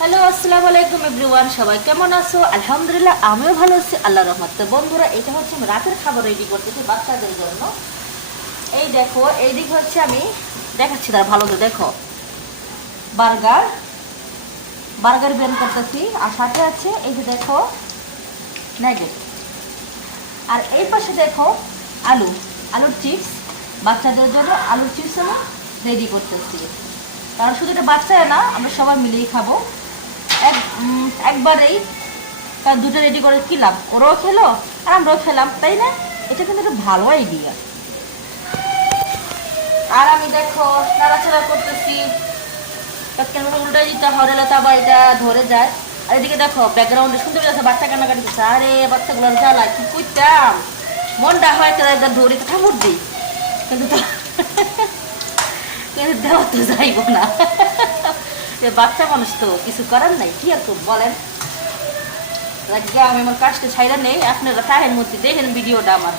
Hello, আসসালামু আলাইকুম everyone. সবাই কেমন আছো? আলহামদুলিল্লাহ, আমিও ভালো আছি আল্লাহর রহমতে। বন্ধুরা, এটা হচ্ছে আমি রাতের খাবার রেডি করতেছি বাচ্চাদের জন্য। এই দেখো, এইদিকে হচ্ছে আমি দেখাচ্ছি, তার ভালো তো দেখো, বার্গার বার্গার বের করতেছি। আর সাথে আছে এই যে দেখো ন্যাগেট। আর এই পাশে দেখো আলুর চিপস। বাচ্চাদের জন্য আলুর চিপস আমি রেডি করতেছি, কারণ শুধু এটা বাচ্চারা না, আমরা সবাই মিলেই খাবো একবারেই। তার দুটো রেডি করে কি লাভ, ওরাও খেলো আর আমরাও খেলাম, তাই না? এটা কিন্তু একটা ভালো আইডিয়া। আর আমি দেখো নাড়াচাড়া করতেছি, উল্টা দিতে হরেলে তা বা এটা ধরে যায়। আর এদিকে দেখো ব্যাকগ্রাউন্ডে শুনতে পেয়েছে বাচ্চা কান্নাকাটি করছে। আরে বাচ্চাগুলোর জ্বালা কি করতাম, মনটা হয় তো একদম ধরে ঠাকুর দিই, কিন্তু কিন্তু দেওয়া তো যাইব না। বাচ্চা মানুষ তো কিছু করার নাই, কি আর করবো বলেন। আমি আমার কাজটা ছাইরা নেই, আপনারা তাহের মধ্যে দেখেন ভিডিওটা আমার।